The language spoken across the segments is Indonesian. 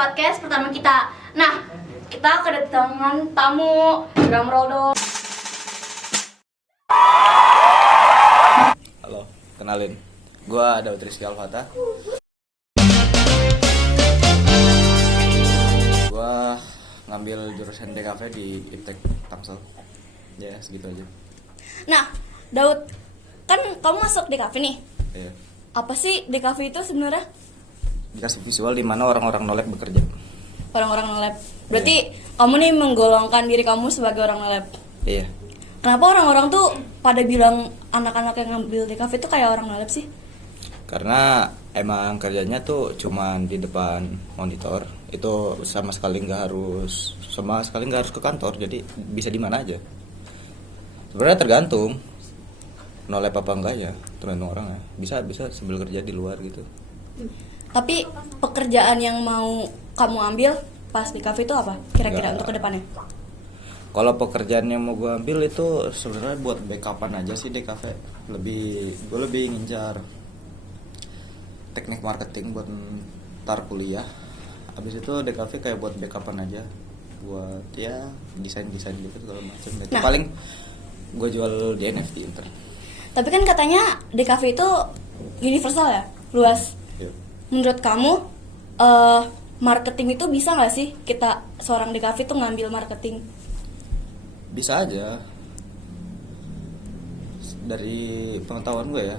podcast pertama kita. Nah, kita kedatangan tamu. Drum roll dong. Halo, kenalin. Gua Daud Rizky Alfata. Gua ngambil jurusan DKV di Iptek Tangsel. Ya, segitu aja. Nah, Daud, kan kamu masuk DKV nih. Iya. Apa sih DKV itu sebenarnya? Dikasih visual di mana orang-orang nolep bekerja. Orang-orang nge-lab. Berarti kamu nih menggolongkan diri kamu sebagai orang nge-lab. Iya. Kenapa orang-orang tuh pada bilang anak-anak yang ngambil DKV itu kayak orang nge-lab sih? Karena emang kerjanya tuh cuman di depan monitor. Itu sama sekali nggak harus ke kantor. Jadi bisa di mana aja. Sebenarnya tergantung nolep apa enggak ya, tergantung orang ya. Bisa sambil kerja di luar gitu. Tapi pekerjaan yang mau kamu ambil pas di kafe itu apa? Kira-kira untuk kedepannya? Kalau pekerjaan yang mau gue ambil itu sebenarnya buat backupan aja sih di kafe. Gue lebih ngincar teknik marketing buat ntar kuliah. Abis itu di kafe kayak buat backupan aja, buat ya desain gitu segala macam. Itu Nah, paling gue jual di NFT ntar. tapi kan katanya di kafe itu universal ya, luas. Yuk. Menurut kamu marketing itu bisa nggak sih kita seorang di kafe tuh ngambil marketing? Bisa aja. Dari pengetahuan gue ya,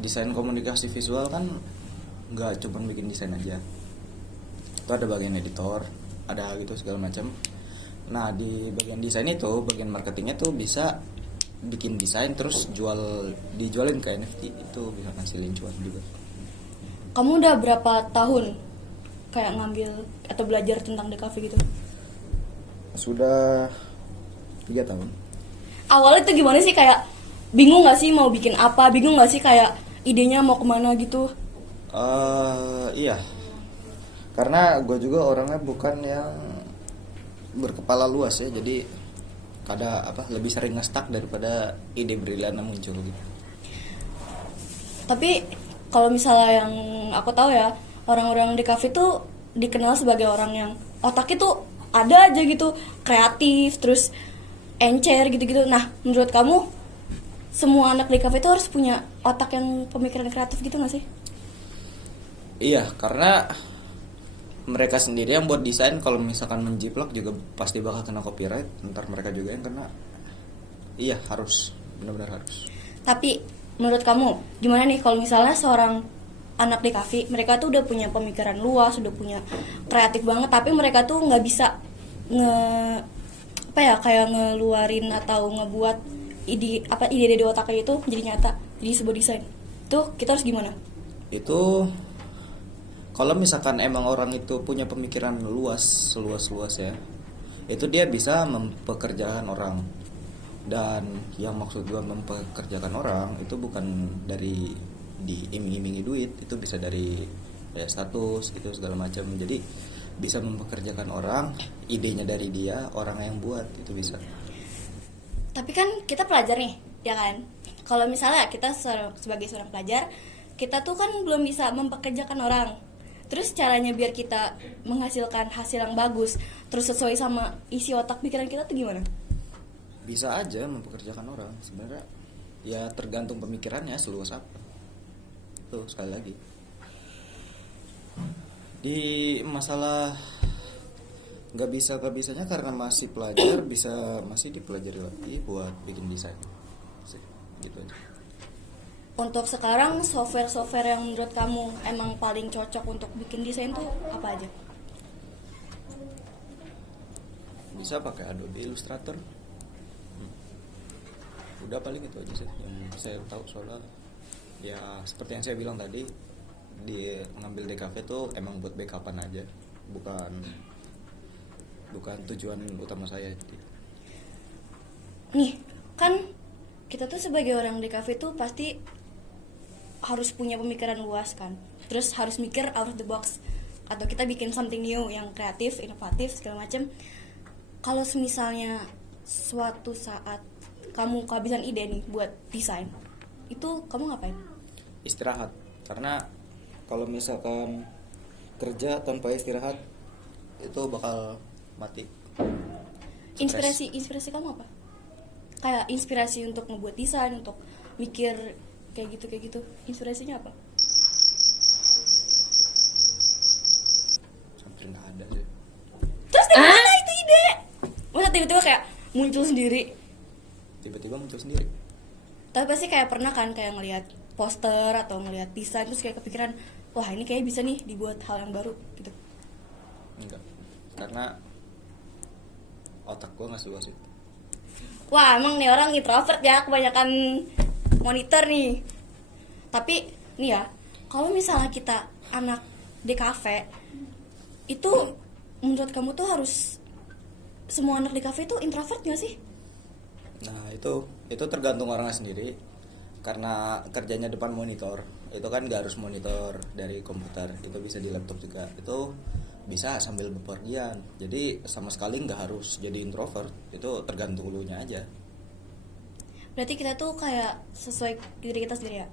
desain komunikasi visual kan nggak cuma bikin desain aja. Itu ada bagian editor, ada gitu segala macam. Nah di bagian desain itu, bagian marketingnya tuh bisa bikin desain terus dijualin ke NFT, itu bisa ngasilin cuan juga. Kamu udah berapa tahun kayak ngambil atau belajar tentang DKV gitu? Sudah 3 tahun. Awalnya tuh gimana sih, kayak bingung nggak sih mau bikin apa? Bingung nggak sih kayak idenya mau kemana gitu? Iya, karena gue juga orangnya bukan yang berkepala luas ya, jadi lebih sering nge-stuck daripada ide brilian muncul gitu. Tapi kalau misalnya yang aku tahu ya, orang-orang di kafe tuh dikenal sebagai orang yang otaknya tuh ada aja gitu, kreatif, terus encer gitu-gitu. Nah, menurut kamu semua anak di kafe tuh harus punya otak yang pemikiran kreatif gitu nggak sih? Iya, karena mereka sendiri yang buat desain, kalau misalkan menjiplak juga pasti bakal kena copyright, ntar mereka juga yang kena. Iya, harus, benar-benar harus. Tapi menurut kamu gimana nih kalau misalnya seorang anak di kafe, mereka tuh udah punya pemikiran luas, udah punya kreatif banget, tapi mereka tuh nggak bisa kayak ngeluarin atau ngebuat ide di otaknya itu menjadi nyata, jadi sebuah desain. Tuh kita harus gimana? Itu kalau misalkan emang orang itu punya pemikiran seluas ya, itu dia bisa mempekerjakan orang. Dan yang maksud gua mempekerjakan orang itu bukan dari diiming-imingi duit, itu bisa dari ya, status gitu segala macam. Jadi bisa mempekerjakan orang, idenya dari dia, orang yang buat itu bisa. Tapi kan kita pelajar nih, ya kan? Kalau misalnya kita sebagai seorang pelajar, kita tuh kan belum bisa mempekerjakan orang. Terus caranya biar kita menghasilkan hasil yang bagus, terus sesuai sama isi otak pikiran kita tuh gimana? Bisa aja mempekerjakan orang sebenarnya, ya tergantung pemikirannya seluas apa. Tuh sekali lagi di masalah nggak bisanya karena masih pelajar, masih dipelajari lagi buat bikin desain gitu aja. Untuk sekarang software yang menurut kamu emang paling cocok untuk bikin desain tuh apa aja? Bisa pakai Adobe Illustrator. Udah paling itu aja sih yang saya tahu, soalnya ya seperti yang saya bilang tadi, di ngambil DKV tuh emang buat backupan aja, bukan tujuan utama saya. Nih, kan kita tuh sebagai orang di kafe tuh pasti harus punya pemikiran luas kan. Terus harus mikir out of the box, atau kita bikin something new yang kreatif, inovatif segala macam. Kalau misalnya suatu saat kamu kehabisan ide nih buat desain, itu kamu ngapain? Istirahat, karena kalau misalkan kerja tanpa istirahat itu bakal mati. Stres. Inspirasi kamu apa? Kayak inspirasi untuk membuat desain, untuk mikir kayak gitu. Inspirasinya apa? Hampir nggak ada sih. Terus dari mana itu ide? Masa tiba-tiba kayak muncul sendiri? Tiba-tiba muncul sendiri. Tapi pasti kayak pernah kan kayak ngelihat poster atau ngelihat desain terus kayak kepikiran, wah ini kayak bisa nih dibuat hal yang baru gitu. Enggak, karena otak gue nggak seluas itu. Wah emang nih orang introvert ya, kebanyakan monitor nih. Tapi nih ya, kalau misalnya kita anak DKV, itu menurut kamu tuh harus semua anak DKV itu introvert gak sih? Nah itu tergantung orangnya sendiri. Karena kerjanya depan monitor, itu kan nggak harus monitor dari komputer, itu bisa di laptop juga. Itu bisa sambil bepergian. Jadi sama sekali nggak harus jadi introvert. Itu tergantung lu nya aja. Berarti kita tuh kayak sesuai diri kita sendiri ya.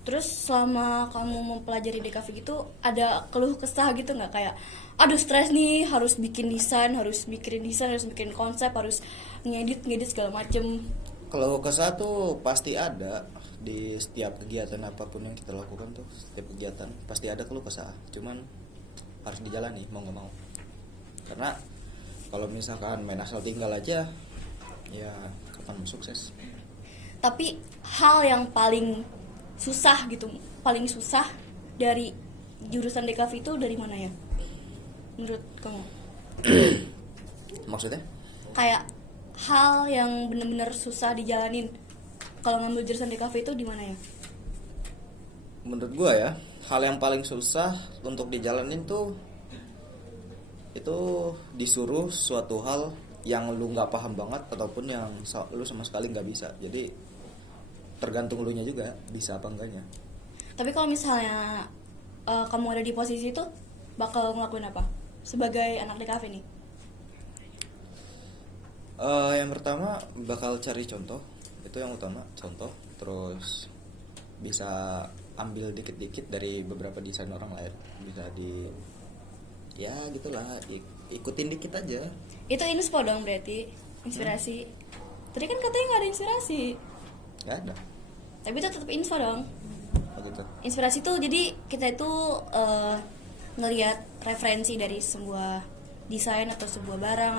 Terus selama kamu mempelajari DKV gitu, ada keluh kesah gitu nggak, kayak aduh stres nih, harus bikin desain, harus mikirin desain, harus bikin konsep, harus ngedit segala macem. Kalau kesah tuh pasti ada di setiap kegiatan apapun yang kita lakukan tuh, setiap kegiatan pasti ada keluh kesah. Cuman harus dijalani mau nggak mau. Karena kalau misalkan main asal tinggal aja, ya kapan mau sukses? Tapi hal yang paling susah gitu, paling susah dari jurusan DKV itu dari mana ya? Menurut kamu? Maksudnya? Kayak hal yang benar-benar susah dijalanin kalau ngambil jurusan DKV itu di mana ya? Menurut gua ya, hal yang paling susah untuk dijalanin tuh itu disuruh suatu hal yang lu nggak paham banget ataupun yang lu sama sekali nggak bisa. Jadi tergantung lu nya juga bisa apa enggaknya. Tapi kalau misalnya kamu ada di posisi itu, bakal ngelakuin apa sebagai anak DKV nih? Yang pertama bakal cari contoh, itu yang utama, contoh. Terus bisa ambil dikit-dikit dari beberapa desain orang lain, bisa ya gitulah, ikutin dikit aja. Itu inspo dong berarti, inspirasi. Tadi kan katanya nggak ada inspirasi. Nggak ada. Tapi itu tetap info dong. Oh gitu. Inspirasi tuh jadi kita itu ngelihat referensi dari sebuah desain atau sebuah barang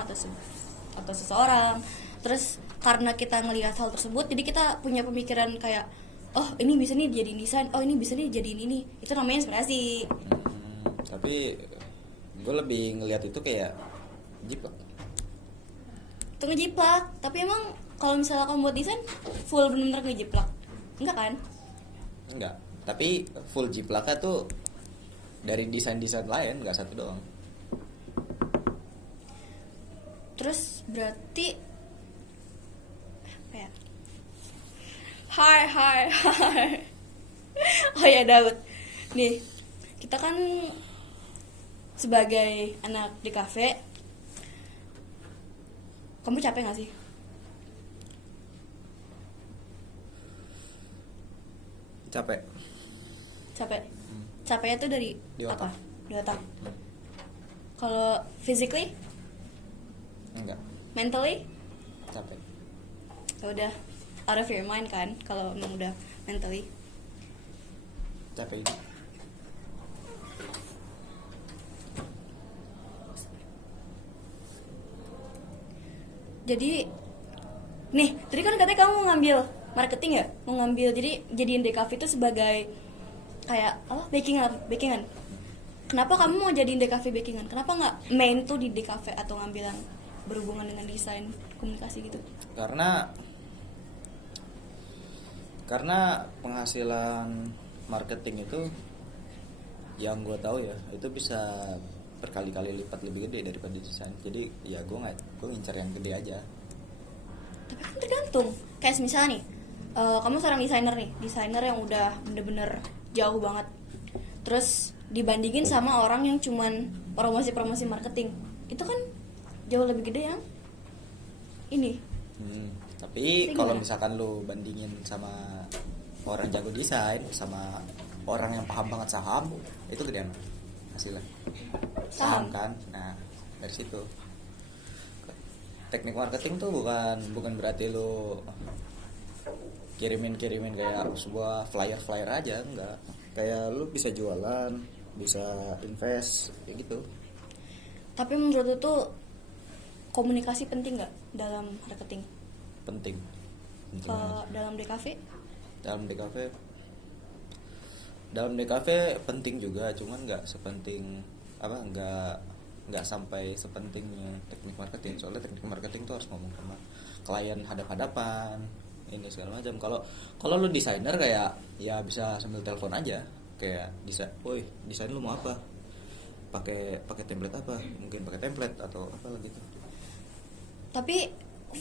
atau seseorang. Terus karena kita ngelihat hal tersebut, jadi kita punya pemikiran kayak, oh ini bisa nih dijadiin desain, oh ini bisa nih dijadiin ini. Itu namanya inspirasi. Tapi gue lebih ngelihat itu kayak jiplak. Itu ngejiplak. Tapi emang kalau misalnya kamu buat desain full bener-bener ngejiplak, enggak kan? Enggak. Tapi full jiplaknya tuh dari desain-desain lain, nggak satu doang. Terus berarti apa ya? Hai. Oh ya Daud. Nih, kita kan sebagai anak di kafe, kamu capek gak sih? Capek. Capeknya tuh dari Di apa? otak. Di otak. Kalau physically, Enggak. mentally, Capek. ya udah out of your mind kan? Kalau emang udah mentally. Capek itu. Jadi, nih, tadi kan katanya kamu mau ngambil marketing ya? Mau ngambil, jadi jadiin DKV itu sebagai kayak apa? Backingan. Kenapa kamu mau jadiin DKV backingan? Kenapa nggak main tuh di DKV atau ngambil yang berhubungan dengan desain komunikasi gitu? Karena penghasilan marketing itu yang gue tahu ya, itu bisa berkali-kali lipat lebih gede daripada desain. Jadi ya gue ngincar yang gede aja. Tapi kan tergantung. Kayak misalnya nih, kamu seorang desainer yang udah bener-bener jauh banget. Terus dibandingin sama orang yang cuman promosi marketing, itu kan jauh lebih gede yang ini. Tapi Jadi kalau gimana? misalkan lu bandingin sama orang jago desain sama orang yang paham banget saham itu gedean hasilnya Saham. kan. Nah dari situ teknik marketing tuh bukan berarti lu kirimin kayak sebuah flyer aja, enggak. Kayak lu bisa jualan, bisa invest kayak gitu. Tapi menurut lu tuh komunikasi penting nggak dalam marketing? Penting Dalam DKV? dalam DKV penting juga, cuman nggak sepenting nggak sampai sepentingnya teknik marketing. Soalnya teknik marketing tuh harus ngomong sama klien hadap-hadapan ini segala macam. Kalau lu desainer kayak ya bisa sambil telepon aja, kayak woi desain lu mau apa, pakai template apa, mungkin pakai template atau apa gitu. Tapi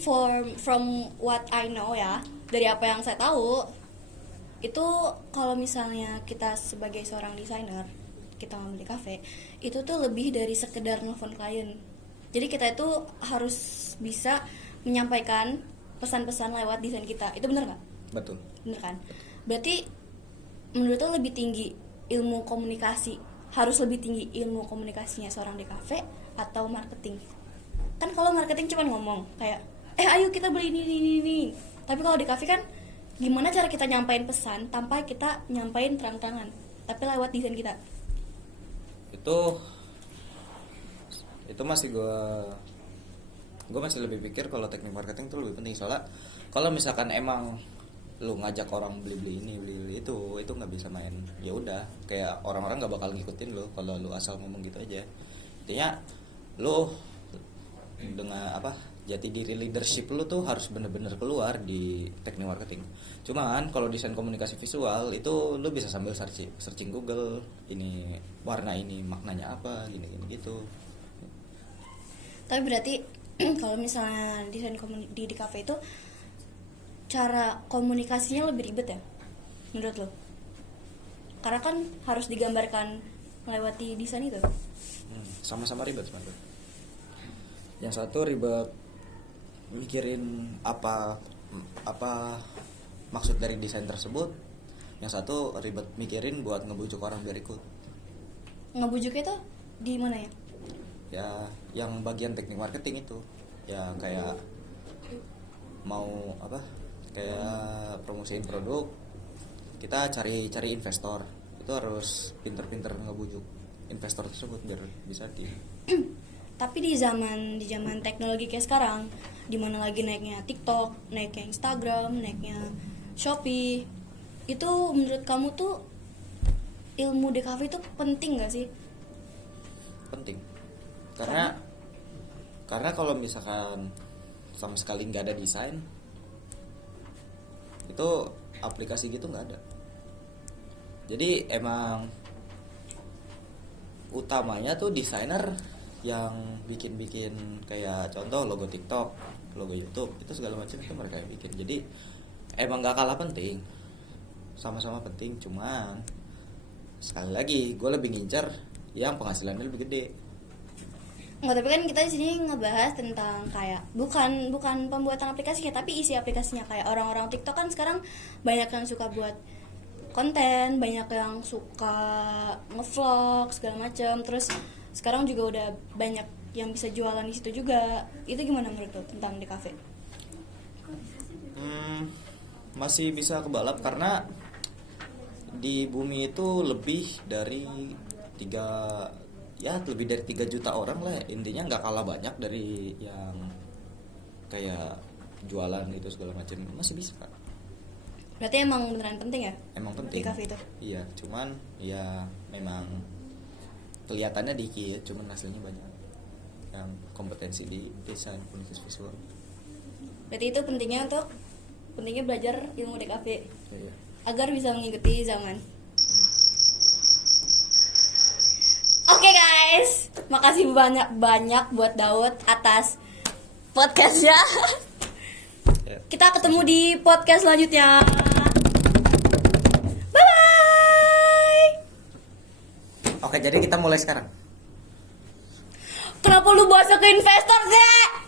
from what I know ya, dari apa yang saya tahu, itu kalau misalnya kita sebagai seorang desainer, kita ngambil di kafe, itu tuh lebih dari sekedar nelfon klien. Jadi kita itu harus bisa menyampaikan pesan-pesan lewat desain kita. Itu benar nggak? Betul. Bener kan? Berarti menurut lo lebih tinggi ilmu komunikasi, harus lebih tinggi ilmu komunikasinya seorang di kafe atau marketing? Kan kalau marketing cuma ngomong kayak ayo kita beli ini. Tapi kalau di kafe kan gimana cara kita nyampain pesan tanpa kita nyampain terang-terangan, tapi lewat desain kita. Itu masih gue masih lebih pikir kalau teknik marketing itu lebih penting. Soalnya kalau misalkan emang lu ngajak orang beli ini beli itu nggak bisa main. Ya udah, kayak orang-orang nggak bakal ngikutin lu kalau lu asal ngomong gitu aja. Intinya lu dengan jati diri leadership lu tuh harus bener-bener keluar di teknik marketing. Cuman kalau desain komunikasi visual itu lu bisa sambil searching Google, ini warna ini maknanya apa, gini gitu. Tapi berarti kalau misalnya desain di kafe itu cara komunikasinya lebih ribet ya menurut lo? Karena kan harus digambarkan melewati desain itu. Sama-sama ribet sebenarnya. Yang satu ribet mikirin apa maksud dari desain tersebut, yang satu ribet mikirin buat ngebujuk orang biar ikut. Ngebujuknya itu di mana ya? Ya yang bagian teknik marketing itu ya kayak mau kayak promosiin produk, kita cari investor, itu harus pinter-pinter ngebujuk investor tersebut biar bisa di Tapi di zaman teknologi kayak sekarang, di mana lagi naiknya TikTok, naiknya Instagram, naiknya Shopee, itu menurut kamu tuh ilmu DKV itu penting gak sih? penting. Karena kalau misalkan sama sekali nggak ada desain, itu aplikasi gitu nggak ada. Jadi emang utamanya tuh desainer yang bikin kayak contoh logo TikTok, logo YouTube, itu segala macam itu mereka yang bikin. Jadi emang nggak kalah penting, sama-sama penting. Cuman sekali lagi gue lebih ngincer yang penghasilannya lebih gede. Nggak, tapi kan kita di sini ngebahas tentang kayak bukan pembuatan aplikasinya, tapi isi aplikasinya. Kayak orang-orang TikTok kan sekarang banyak yang suka buat konten, banyak yang suka ngevlog segala macam. Terus sekarang juga udah banyak yang bisa jualan di situ juga. Itu gimana menurut lo tentang di kafe? Masih bisa kebalap karena di bumi itu lebih dari 3 juta orang lah. Intinya nggak kalah banyak dari yang kayak jualan itu segala macam. Masih bisa. Berarti emang beneran penting ya? Emang penting. Di kafe itu? Iya, cuman ya memang kelihatannya dikit, cuman hasilnya banyak. Yang kompetensi di desain komunikasi visual. Berarti itu pentingnya belajar ilmu di kafe. Iya. Agar bisa mengikuti zaman. Oke guys, makasih banyak buat Daud atas podcastnya. Kita ketemu di podcast selanjutnya. Bye bye. Oke, jadi kita mulai sekarang. Kenapa lu bahasa ke investor sih?